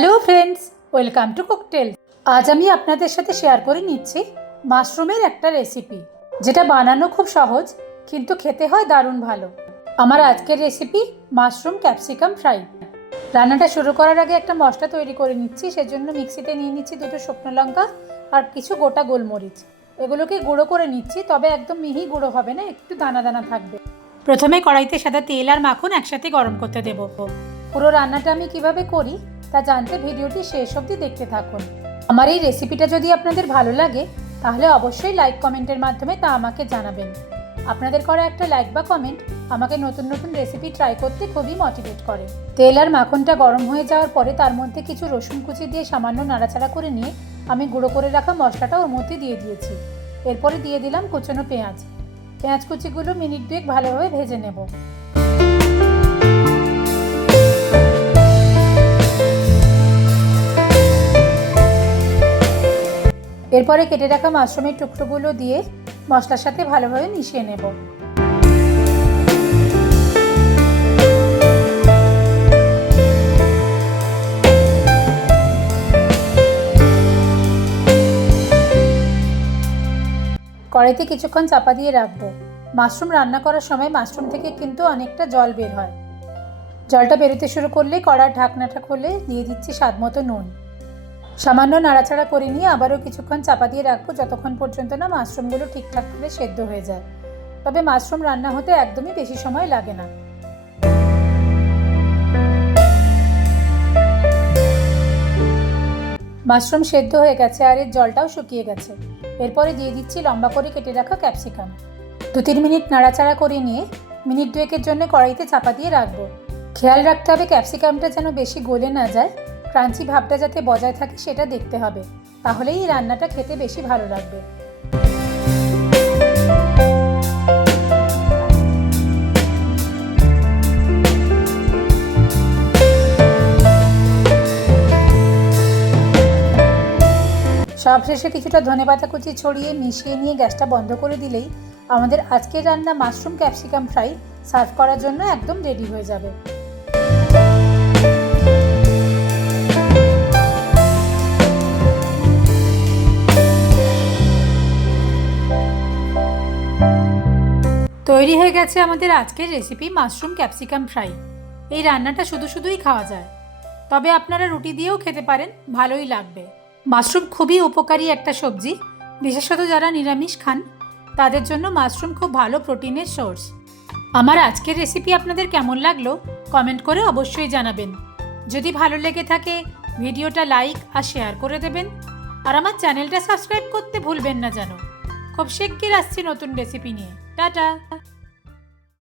Hello friends, welcome to Cooktail. আজ আমি আপনাদের সাথে শেয়ার করে নিচ্ছি মাশরুমের একটা রেসিপি, যেটা বানানো খুব সহজ কিন্তু খেতে হয় দারুণ ভালো। আমার আজকের রেসিপি মাশরুম ক্যাপসিকাম ফ্রাই। রান্নাটা শুরু করার আগে একটা মশলা তৈরি করে নিচ্ছি। সেজন্য মিক্সিতে নিয়ে নিচ্ছি দুটো শুকনো লঙ্কা আর কিছু গোটা গোলমরিচ। এগুলোকে গুঁড়ো করে নিচ্ছি, তবে একদম মিহি গুঁড়ো হবে না, একটু দানা দানা থাকবে। প্রথমে কড়াইতে সাদা তেল আর মাখন একসাথে গরম করতে দেবো। পুরো রান্নাটা আমি কিভাবে করি তা জানতে ভিডিওটি শেষ অবধি দেখতে থাকুন। আমার এই রেসিপিটা যদি আপনাদের ভালো লাগে তাহলে অবশ্যই লাইক কমেন্টের মাধ্যমে তা আমাকে জানাবেন। আপনাদের করা একটা লাইক বা কমেন্ট আমাকে নতুন নতুন রেসিপি ট্রাই করতে খুবই মোটিভেট করে। তেল আর মাখনটা গরম হয়ে যাওয়ার পরে তার মধ্যে কিছু রসুন কুচি দিয়ে সামান্য নাড়াচাড়া করে নিয়ে আমি গুঁড়ো করে রাখা মশলাটা ওর মধ্যে দিয়ে দিয়েছি। এরপরে দিয়ে দিলাম কুচনো পেঁয়াজ কুচিগুলো মিনিট দুয়েক ভালোভাবে ভেজে নেব। এরপরে কেটে রাখা মাশরুমের টুকরোগুলো দিয়ে মশলার সাথে ভালোভাবে মিশিয়ে নেব। কড়াইতে কিছুক্ষণ চাপা দিয়ে রাখবো। মাশরুম রান্না করার সময় মাশরুম থেকে কিন্তু অনেকটা জল বের হয়। জলটা বেরোতে শুরু করলে কড়ার ঢাকনাটা খুলে দিয়ে দিচ্ছি স্বাদ মতো নুন। সামান্য নাড়াচাড়া করে নিয়ে আবারও কিছুক্ষণ চাপা দিয়ে রাখবো, যতক্ষণ পর্যন্ত না মাশরুমগুলো ঠিকঠাকভাবে সেদ্ধ হয়ে যায়। তবে মাশরুম রান্না হতে একদমই বেশি সময় লাগে না। মাশরুম সেদ্ধ হয়ে গেছে আর এর জলটাও শুকিয়ে গেছে। এরপরে দিয়ে দিচ্ছি লম্বা করে কেটে রাখা ক্যাপসিকাম। 2-3 মিনিট নাড়াচাড়া করে নিয়ে মিনিট দুয়েকের জন্য কড়াইতে চাপা দিয়ে রাখবো। খেয়াল রাখতে হবে ক্যাপসিকামটা যেন বেশি গলে না যায়, ক্রাঞ্চি ভাবটা যাতে বজায় থাকে সেটা দেখতে হবে, তাহলেই এই রান্নাটা খেতে বেশি ভালো লাগবে। সবশেষে কিছুটা ধনেপাতা কুচি ছড়িয়ে মিশিয়ে নিয়ে গ্যাসটা বন্ধ করে দিলেই আমাদের আজকের রান্না মাশরুম ক্যাপসিকাম ফ্রাই সার্ভ করার জন্য একদম রেডি হয়ে যাবে। তৈরি হয়ে গেছে আমাদের আজকের রেসিপি মাশরুম ক্যাপসিকাম ফ্রাই। এই রান্নাটা শুধুই খাওয়া যায়, তবে আপনারা রুটি দিয়েও খেতে পারেন, ভালোই লাগবে। মাশরুম খুবই উপকারী একটা সবজি, বিশেষত যারা নিরামিষ খান তাদের জন্য মাশরুম খুব ভালো প্রোটিনের সোর্স। আমার আজকের রেসিপি আপনাদের কেমন লাগলো কমেন্ট করে অবশ্যই জানাবেন। যদি ভালো লেগে থাকে ভিডিওটা লাইক আর শেয়ার করে দেবেন, আর আমার চ্যানেলটা সাবস্ক্রাইব করতে ভুলবেন না যেন। খুব শিগগির আসছি নতুন রেসিপি নিয়ে। টাটা।